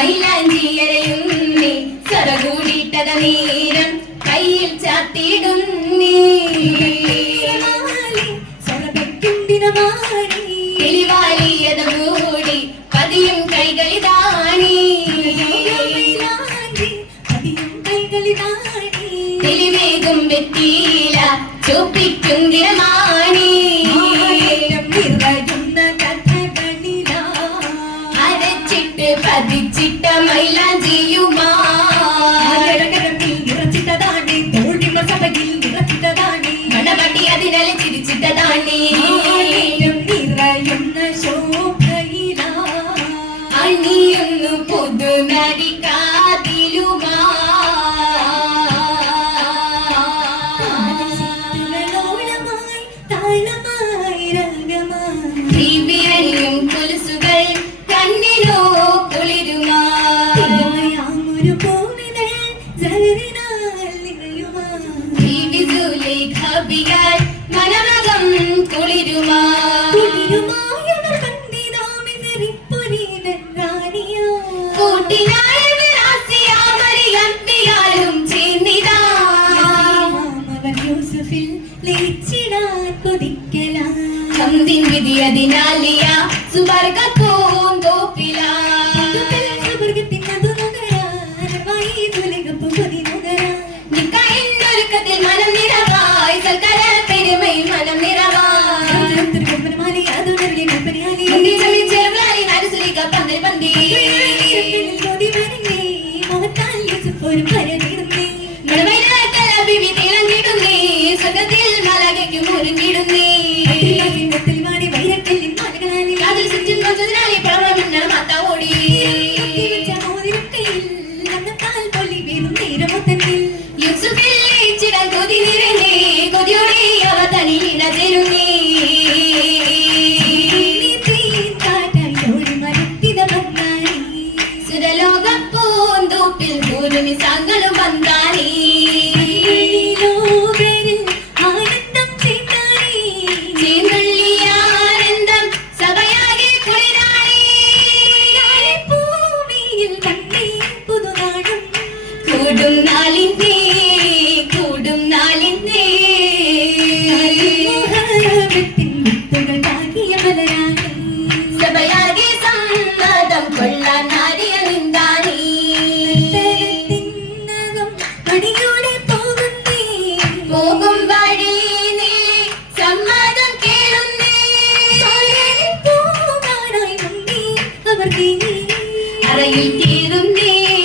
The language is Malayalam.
മൈലാഞ്ചിയരയുന്നേ സറകൂടിട്ടത നേരം കയ്യിൽ ചാത്തിയിടുന്നേ തെളിവാലിയത മൂടി പതിയും കൈകളിതാണി തെളിവേകും വെറ്റീല ചൊപ്പിക്കും നിറമാണി അരച്ചിട്ട് പതിച്ചിട്ട മൈലാഞ്ചിയുമാ മണമട്ടി അതിനലെ ചിരിച്ചിട്ടതാണി അണിയുന്നു പുതുനടി കാതിലുമാ വിരലിലും കൊലുസുകൾ കണ്ണിലോ കുളിരുമാ മനമകം കുളിരുമാ വിധിയതിനാലിയ സുവർഗപ്പൂന്തോപ്പില നിക്കായിന്നൊരുക്കത്തിൽ മനം നിറവായി സൽക്കര പെരുമൈ മനം നിറവായി പന്തി വിവിധിലങ്ങിടുന്നേ സ്വന്തത്തിൽ മലകയ്ക്കും ഒരുങ്ങിടുന്നേ സുരലോകപ്പൂന്തോപ്പിൽ ഭൂമി സാങ്ങളും വന്നാനീ അറയിൽ തീരുന്നേ